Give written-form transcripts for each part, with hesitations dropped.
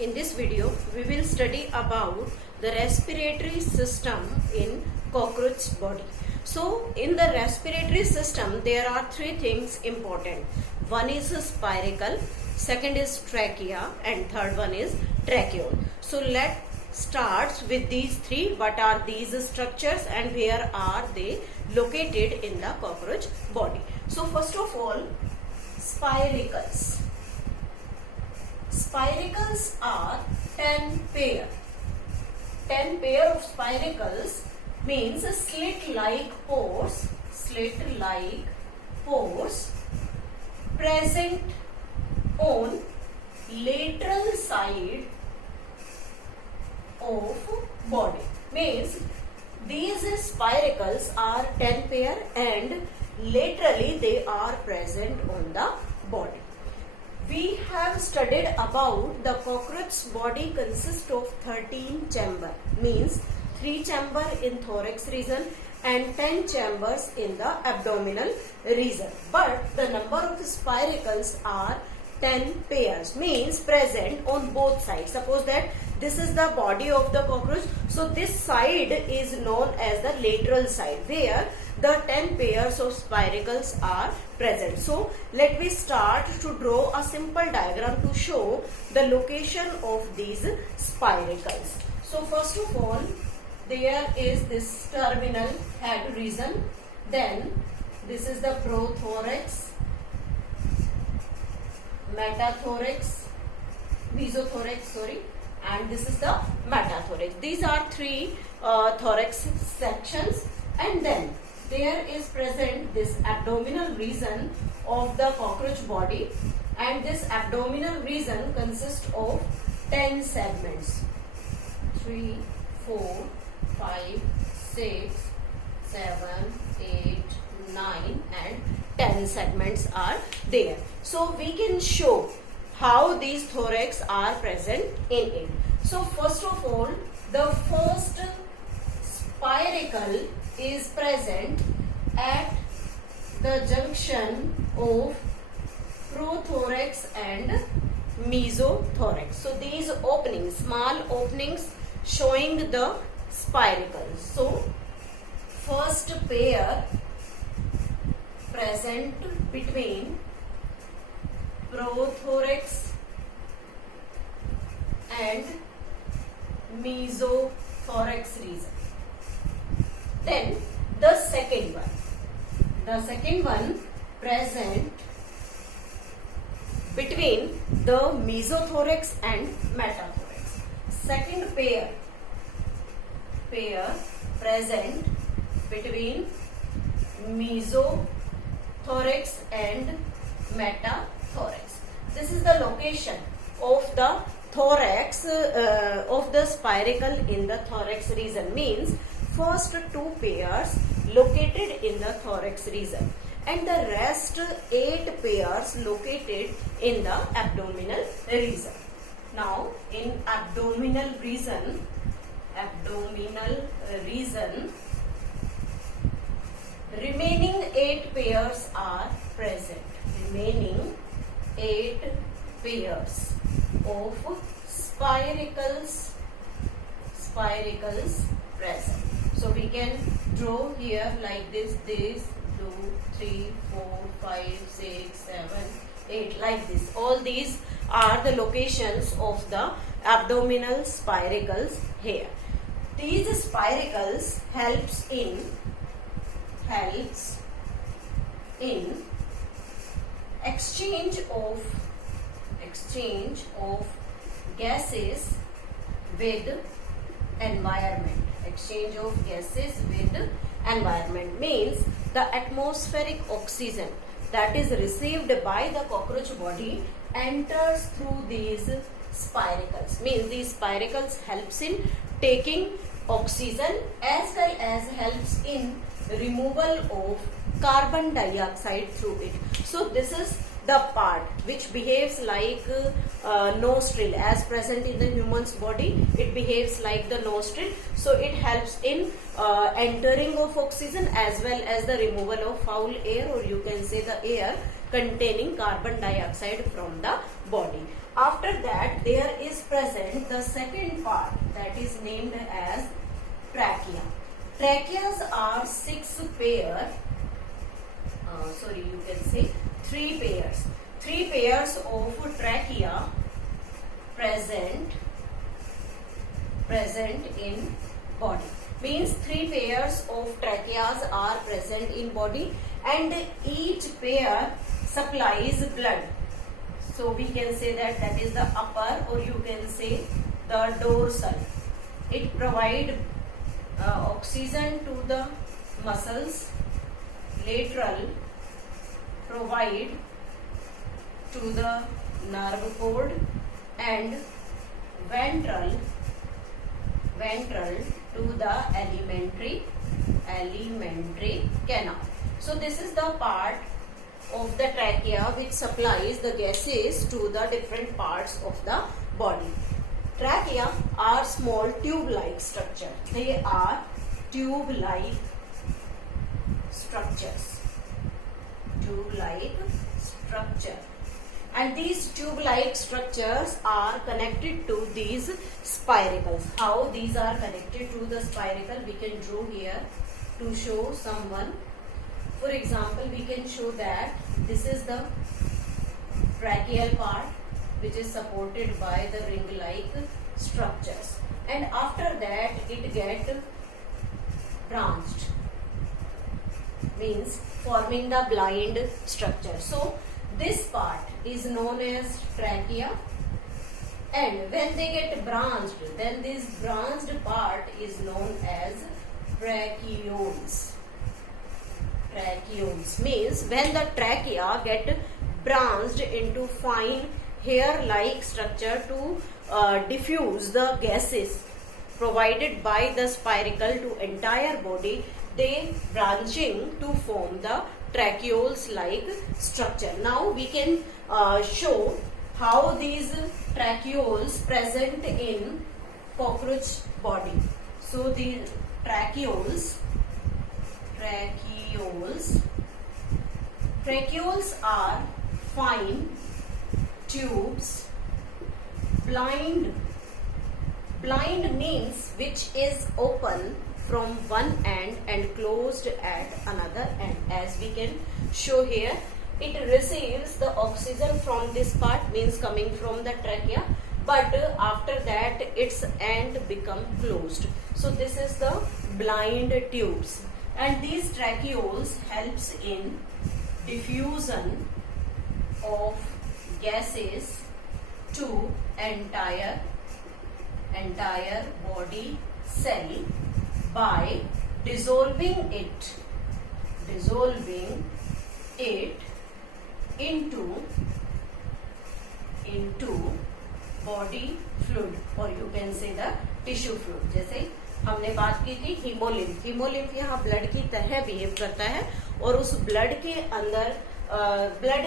In this video, we will study about the respiratory system in cockroach body. So, in the respiratory system, there are three things important. One is spiracle, second is trachea, and third one is tracheole. So, let's start with these three. What are these structures and where are they located in the cockroach body? So, first of all, spiracles. Spiracles are 10 pair. 10 pair of spiracles means slit-like pores present on lateral side of body. Means these spiracles are 10 pair and laterally they are present on the body. We have studied about the cockroach body consists of 13 chamber, means 3 chamber in thorax region and 10 chambers in the abdominal region. But the number of spiracles are 10 pairs, means present on both sides. Suppose that this is the body of the cockroach, so this side is known as the lateral side where the 10 pairs of spiracles are present. So let me start to draw a simple diagram to show the location of these spiracles. So first of all, there is this terminal head region, then this is the prothorax, metathorax, mesothorax, and this is the metathorax. These are three thorax sections, and then there is present this abdominal region of the cockroach body, and this abdominal region consists of 10 segments. 3, 4, 5, 6, 7, 8, 9 and 10 segments are there. So we can show how these thorax are present in it. So first of all, the first spiracle is present at the junction of prothorax and mesothorax. So these openings, small openings showing the spiracles. So first pair present between prothorax and mesothorax region. Then the second one present between the mesothorax and metathorax. Second pair present between mesothorax and metathorax. This is the location of the thorax of the spiracle in the thorax region, means first 2 pairs located in the thorax region and the rest 8 pairs located in the abdominal region. Now in abdominal region remaining 8 pairs are present. Remaining 8 pairs of spiracles present. So we can draw here like this 2, 3, 4, 5, 6, 7, 8 like this. All these are the locations of the abdominal spiracles here. These spiracles helps in exchange of gases with environment. Exchange of gases with environment means the atmospheric oxygen that is received by the cockroach body enters through these spiracles. Means these spiracles helps in taking oxygen as well as helps in removal of carbon dioxide through it. So this is the part which behaves like nostril as present in the human's body. It behaves like the nostril, so it helps in entering of oxygen as well as the removal of foul air, or you can say the air containing carbon dioxide from the body. After that, there is present the second part that is named as trachea. Tracheas are 6 pair. You can say 3 pairs. 3 pairs of trachea present in body. Means 3 pairs of tracheas are present in body, and each pair supplies blood. So we can say that is the upper, or you can say the dorsal. It provides oxygen to the muscles. Lateral provide to the nerve cord, and ventral to the alimentary canal. So this is the part of the trachea which supplies the gases to the different parts of the body. Trachea are small tube-like structure. They are tube-like structures. Tube-like structure. And these tube-like structures are connected to these spiracles. How these are connected to the spiracle, we can draw here to show someone. For example, we can show that this is the tracheal part which is supported by the ring-like structures, and after that it get branched, means forming the blind structure. So this part is known as trachea, and when they get branched, then this branched part is known as tracheoles. Tracheoles means when the trachea get branched into fine hair-like structure to diffuse the gases provided by the spiracle to entire body, they branching to form the tracheoles-like structure. Now we can show how these tracheoles present in cockroach body. So the tracheoles are fine tubes. Blind means which is open from one end and closed at another end. As we can show here, it receives the oxygen from this part, means coming from the trachea, but after that its end become closed. So this is the blind tubes, and these tracheoles helps in diffusion of gases to entire body cell by dissolving it into body fluid, or you can say the tissue fluid. जैसे हमने बात की थी haemolymph यहाँ blood की तरह behave करता है, और उस ब्लड के अंदर ब्लड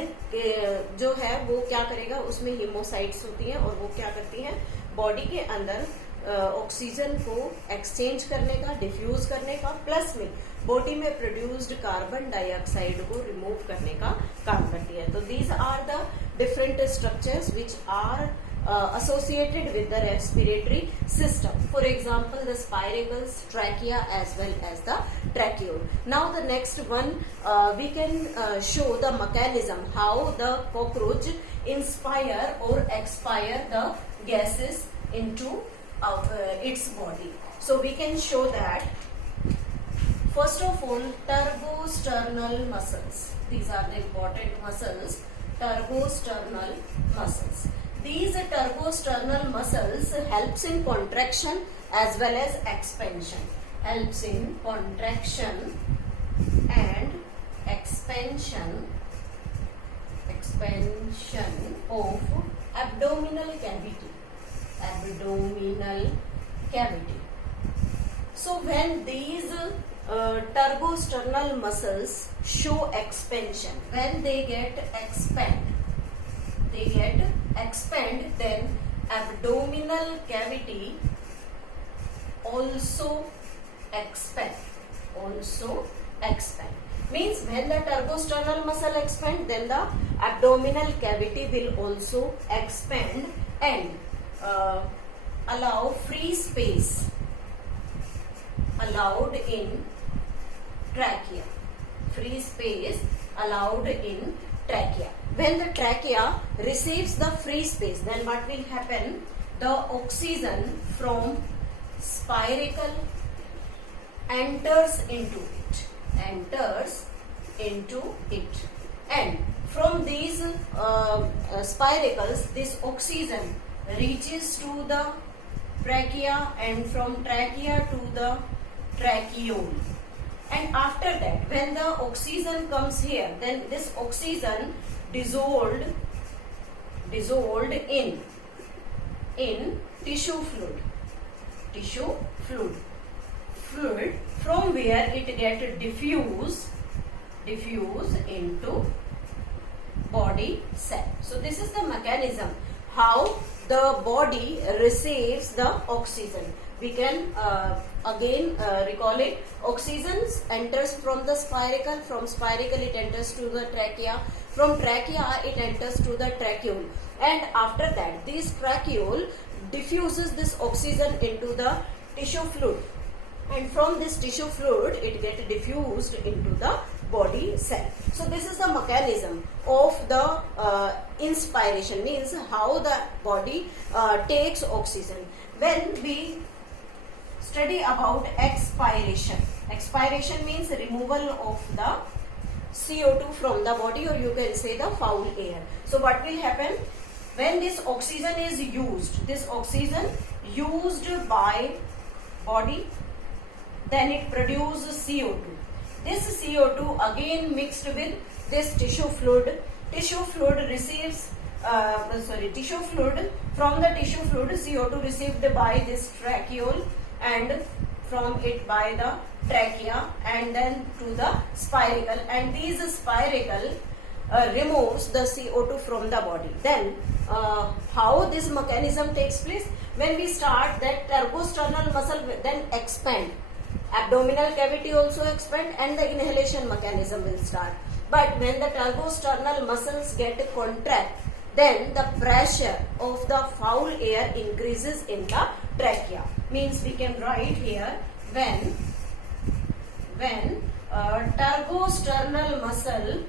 जो है वो क्या करेगा, उसमें हीमोसाइट्स होती हैं, और वो क्या करती हैं, बॉडी के अंदर ऑक्सीजन को एक्सचेंज करने का, डिफ्यूज करने का, प्लस में बॉडी में प्रोड्यूस्ड कार्बन डाइऑक्साइड को रिमूव करने का काम करती है. तो these are the different structures which are associated with the respiratory system. For example, the spiracles, trachea as well as the tracheole. Now the next one, we can show the mechanism how the cockroach inspire or expire the gases into its body. So we can show that first of all, turbosternal muscles. These are the important muscles, turbosternal muscles. These turbosternal muscles helps in contraction as well as expansion. Helps in contraction and expansion of abdominal cavity. So when these turbosternal muscles show expansion, when they get expand, then abdominal cavity also expand. Means when the turbosternal muscle expand, then the abdominal cavity will also expand and allow free space allowed in trachea. Free space allowed in trachea. When the trachea receives the free space, then what will happen? The oxygen from spiracle enters into it. And from these spiracles, this oxygen reaches to the trachea, and from trachea to the tracheole. And after that, when the oxygen comes here, then this oxygen dissolved in tissue fluid from where it get diffuse into body cell. So this is the mechanism how the body receives the oxygen. We can again recall it. Oxygen enters from the spiracle. From spiracle it enters to the trachea. From trachea it enters to the tracheole. And after that, this tracheole diffuses this oxygen into the tissue fluid. And from this tissue fluid it gets diffused into the body cell. So this is the mechanism of the inspiration, means how the body takes oxygen. When we study about expiration means removal of the CO2 from the body, or you can say the foul air. So what will happen when this oxygen is used? This oxygen used by body, then it produces CO2. This CO2 again mixed with this tissue fluid. Tissue fluid receives tissue fluid. From the tissue fluid, CO2 received by this tracheole, and from it by the trachea, and then to the spiracle. And these spiracle removes the CO2 from the body. Then how this mechanism takes place? When we start, that turbosternal muscle then expand. Abdominal cavity also expand, and the inhalation mechanism will start. But when the turbosternal muscles get contract, then the pressure of the foul air increases in the trachea. Means we can write here, when turbosternal muscle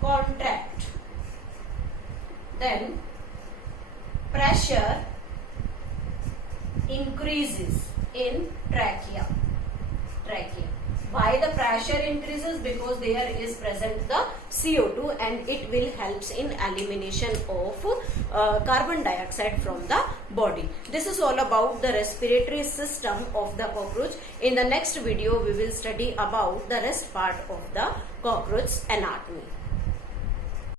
contract, then pressure increases in trachea. Why the pressure increases? Because there is present the CO2, and it will helps in elimination of carbon dioxide from the body. This is all about the respiratory system of the cockroach. In the next video, we will study about the rest part of the cockroach anatomy.